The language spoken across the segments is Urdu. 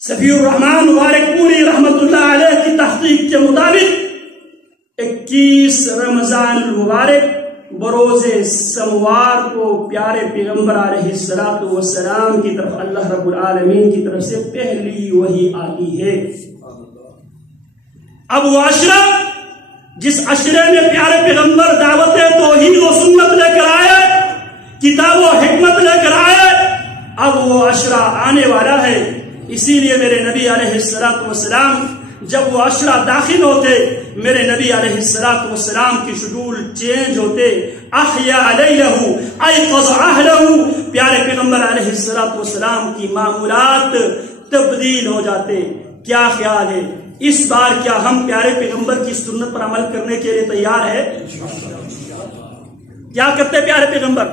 صفی الرحمان مبارک پوری رحمت اللہ علیہ کی تحقیق کے مطابق 21 رمضان المبارک بروز سموار کو پیارے پیغمبر علیہ السلام کی طرف اللہ رب العالمین کی طرف سے پہلی وحی آتی ہے۔ اب وہ عشرہ جس عشرے میں پیارے پیغمبر دعوت توحید و سنت لے کر آئے، کتاب و حکمت لے کر آئے، اب وہ عشرہ آنے والا ہے۔ اسی لیے میرے نبی علیہ السلام جب وہ عشرہ داخل ہوتے، میرے نبی علیہ السلام کی شیڈول چینج ہوتے، احیا لیلہ ایقظ اہلہ، پیارے پیغمبر علیہ السلام کی معمولات تبدیل ہو جاتے۔ کیا خیال ہے اس بار کیا ہم پیارے پیغمبر کی سنت پر عمل کرنے کے لیے تیار ہے؟ کیا کرتے پیارے پیغمبر؟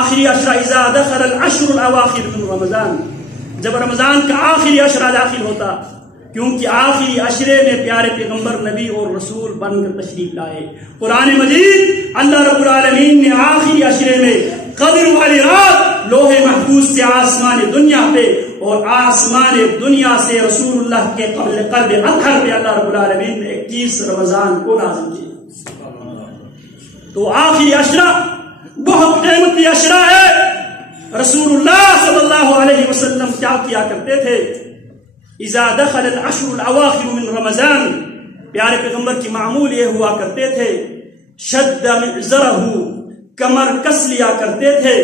آخری عشرہ اذا دخل العشر الاواخر من رمضان، جب رمضان کا آخری عشرہ داخل ہوتا، کیونکہ آخری عشرے میں پیارے پیغمبر نبی اور رسول بن کر تشریف لائے۔ قرآن مجید اللہ رب العالمین نے آخری عشرے میں قدر والی رات لوح محفوظ سے آسمان دنیا پہ اور آسمان دنیا سے رسول اللہ کے قلب اطہر پہ اللہ رب العالمین نے 21 رمضان کو نازل کیا۔ تو آخری عشرہ بہت قیمتی عشرہ ہے۔ رسول اللہ صلی اللہ علیہ وسلم کیا کیا کرتے تھے؟ اذا دخل العشر الاواخر من رمضان، پیارے پیغمبر کی معمول یہ ہوا کرتے تھے، شد معذرہ، کمر کس لیا کرتے تھے،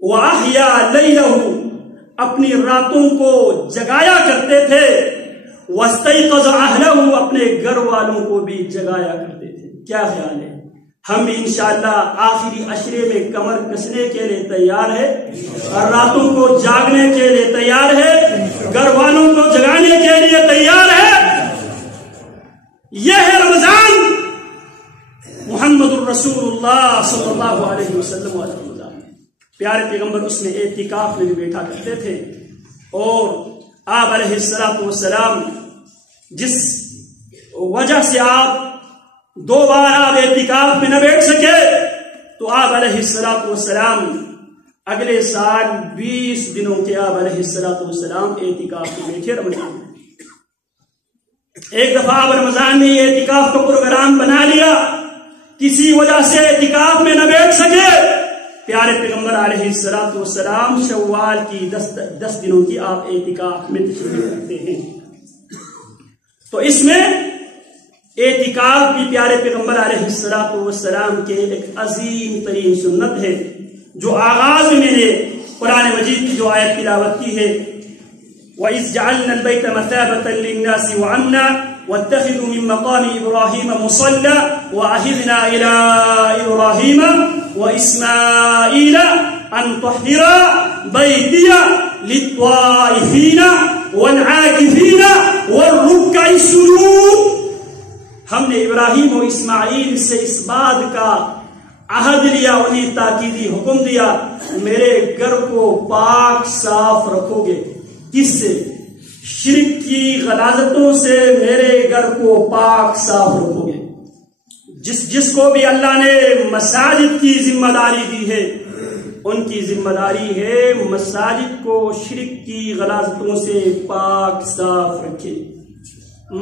واحیا لیلہ، اپنی راتوں کو جگایا کرتے تھے، واستیقظ اہلہ، اپنے گھر والوں کو بھی جگایا کرتے تھے۔ کیا خیال ہے ہم بھی انشاءاللہ آخری عشرے میں کمر کسنے کے لیے تیار ہے اور راتوں کو جاگنے کے لیے تیار ہے، گھر والوں کو جگانے کے لیے تیار ہے؟ یہ ہے رمضان محمد الرسول اللہ صلی اللہ علیہ وسلم والا رمضان۔ پیارے پیغمبر اس میں اعتکاف میں بھی بیٹھا کرتے تھے، اور آپ علیہ السلام جس وجہ سے آپ 2 بار آپ اعتکاف میں نہ بیٹھ سکے، تو آپ علیہ السلام اگلے سال 20 دنوں کے آپ علیہ السلام اعتکاف میں بیٹھے رمضان میں۔ ایک دفعہ آپ رمضان میں یہ اعتکاف کا پروگرام بنا لیا، کسی وجہ سے اعتکاف میں نہ بیٹھ سکے، پیارے پیغمبر علیہ السلام شوال کی 10 دنوں کی آپ اعتکاف میں تشریف رکھتے ہیں۔ تو اس میں اعتکاف بھی پیارے پیغمبر علیہ السلام کے ایک عظیم ترین سنت ہے، جو آغاز میں نے قرآن مجید کی جو آیت تلاوت کی ہے، وَإِذْ جَعَلْنَا الْبَيْتَ مَثَابَةً لِلنَّاسِ وَأَمْنًا وَاتَّخِذُوا مِن مَّقَامِ إِبْرَاهِيمَ مُصَلًّى وَعَهِدْنَا إِلَىٰ إِبْرَاهِيمَ وَإِسْمَاعِيلَ أَن طَهِّرَا بَيْتِيَ لِلطَّائِفِينَ وَالْعَاكِفِينَ وَالرُّكَّعِ السُّجُودِ۔ ہم نے ابراہیم و اسماعیل سے اس بات کا عہد لیا، انہیں تاکیدی حکم دیا، میرے گھر کو پاک صاف رکھو گے۔ کس سے؟ شرک کی غلاظتوں سے میرے گھر کو پاک صاف رکھو گے۔ جس کو بھی اللہ نے مساجد کی ذمہ داری دی ہے، ان کی ذمہ داری ہے مساجد کو شرک کی غلاظتوں سے پاک صاف رکھے،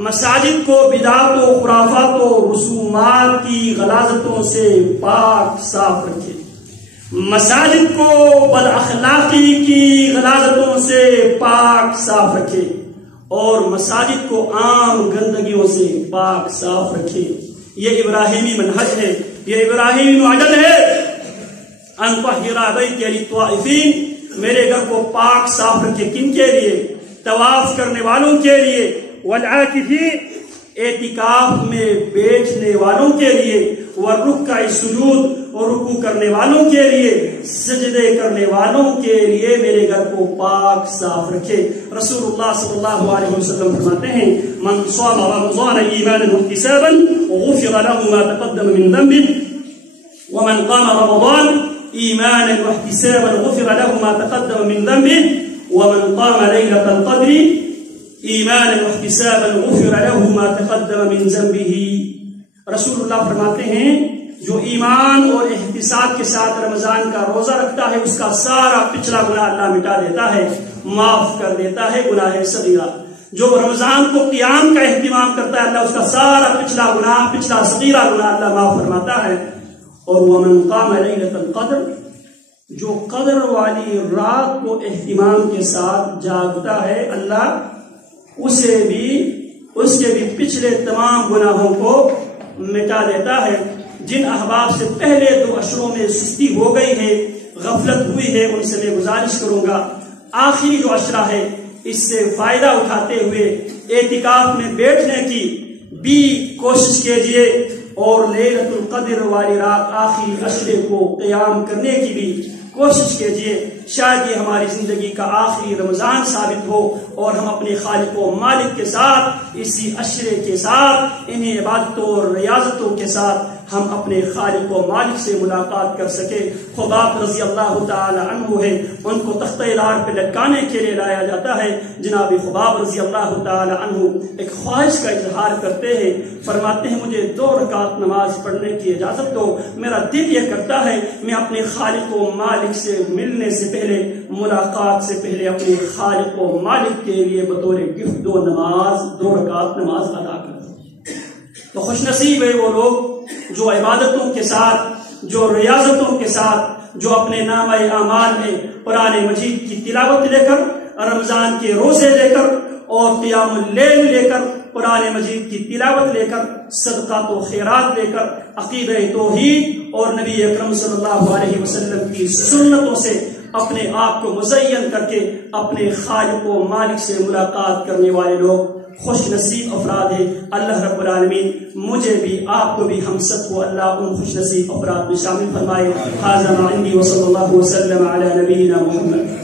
مساجد کو بدعات و خرافات و رسومات کی غلاظتوں سے پاک صاف رکھے، مساجد کو بد اخلاقی کی غلاظتوں سے پاک صاف رکھے، اور مساجد کو عام گندگیوں سے پاک صاف رکھے۔ یہ ابراہیمی منہج ہے، یہ ابراہیمی معجل ہے۔ ان طہر بیتی للطائفین، میرے گھر کو پاک صاف رکھے، کن کے لیے؟ طواف کرنے والوں کے لیے، والعاکفین، اعتکاف میں بیٹھنے والوں کے لیے، والرکع السجود، اور رکوع کرنے والوں کے لیے، سجدے کرنے والوں کے لیے میرے گھر کو پاک صاف رکھے۔ رسول اللہ صلی اللہ علیہ وسلم فرماتے ہیں، من صام رمضان ایمانا واحتسابا غفر له ما تقدم من ذنبه، ومن قام رمضان ایمانا واحتسابا غفر له ما تقدم من ذنبه، ومن قام ليلة القدر ایمانا واحتسابا غفر له ما تقدم من ذنبه۔ رسول اللہ فرماتے ہیں، جو ایمان اور احتساب کے ساتھ رمضان کا روزہ رکھتا ہے، اس کا سارا پچھلا گناہ اللہ مٹا دیتا ہے، معاف کر دیتا ہے گناہ صغیرہ۔ جو رمضان کو قیام کا اہتمام کرتا ہے اللہ اس کا سارا پچھلا گناہ، پچھلا صغیرہ گناہ اللہ معاف فرماتا ہے۔ اور ومن قام لیلۃ القدر، جو قدر والی رات کو اہتمام کے ساتھ جاگتا ہے اللہ اسے بھی اس کے بھی پچھلے تمام گناہوں کو مٹا دیتا ہے۔ جن احباب سے پہلے 2 عشروں میں سستی ہو گئی ہے، غفلت ہوئی ہے، ان سے میں گزارش کروں گا آخری جو عشرہ ہے اس سے فائدہ اٹھاتے ہوئے اعتکاف میں بیٹھنے کی بھی کوشش کیجیے، اور لیلۃ القدر والی رات آخری عشرے کو قیام کرنے کی بھی کوشش کیجیے۔ شاید یہ ہماری زندگی کا آخری رمضان ثابت ہو اور ہم اپنے خالق و مالک کے ساتھ اسی عشرے کے ساتھ انہیں عبادتوں اور ریاضتوں کے ساتھ ہم اپنے خالق و مالک سے ملاقات کر سکے۔ خباب رضی اللہ تعالی عنہ ہے، ان کو تختہ لار پہ لٹکانے کے لیے لایا جاتا ہے۔ جناب خباب رضی اللہ تعالی عنہ ایک خواہش کا اظہار کرتے ہیں، فرماتے ہیں مجھے 2 رکعت نماز پڑھنے کی اجازت دو، میرا دل یہ کرتا ہے میں اپنے خالق و مالک سے ملنے سے پہلے، ملاقات سے پہلے اپنے خالق و مالک کے لیے بطور گفٹ 2 رکعت نماز ادا کر دوں۔ تو خوش نصیب ہے وہ لوگ جو عبادتوں کے ساتھ، جو ریاضتوں کے ساتھ، جو اپنے نامہ اعمال میں قرآن مجید کی تلاوت لے کر، رمضان کے روزے لے کر اور قیام اللیل لے کر، قرآن مجید کی تلاوت لے کر، صدقات و خیرات لے کر، عقیدہ توحید اور نبی اکرم صلی اللہ علیہ وسلم کی سنتوں سے اپنے آپ کو مزین کر کے اپنے خالق و مالک سے ملاقات کرنے والے لوگ خوش نصیب افراد ہیں۔ اللہ رب العالمین مجھے بھی، آپ کو بھی، ہم سب کو اللہ ان خوش نصیب افراد میں شامل فرمائے۔ ھذا ما عندی وصلی اللہ وسلم علی نبینا محمد۔